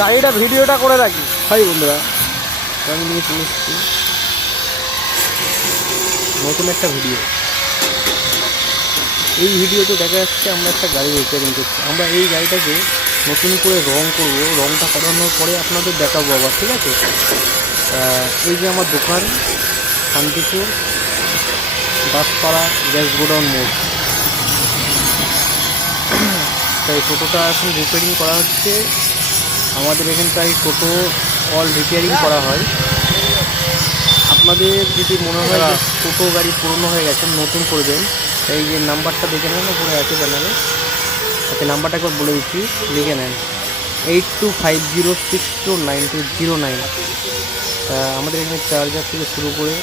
গাড়িটা ভিডিওটা করে রাখি। হাই বন্ধুরা, আমি নিয়ে চলে এসেছি নতুন একটা ভিডিও। এই ভিডিওতে দেখা যাচ্ছে আমরা একটা গাড়ি রিপেয়ারিং করছি। আমরা এই গাড়িটাকে নতুন করে রং করব, রংটা করানোর পরে আপনাদের দেখাবো আবার, ঠিক আছে? এই যে আমার দোকান, শান্তিপুর দাসপাড়া গ্যাস গোডাউন মোড়। তাই টোটোটা এখন রিপেয়ারিং করা হচ্ছে। আমাদের এখানটায় টোটো অল রিপেয়ারিং করা হয়। আপনাদের যদি মনে হয় যে টোটো গাড়ি পুরনো হয়ে গেছে, নতুন করবেন, এই যে নাম্বারটা দেখে নেন, ওপরে আছে ব্যানারে। আচ্ছা, নাম্বারটা একবার বলে দিচ্ছি, লিখে নেন 8250629209। আমাদের এখানে চার্জার থেকে শুরু করে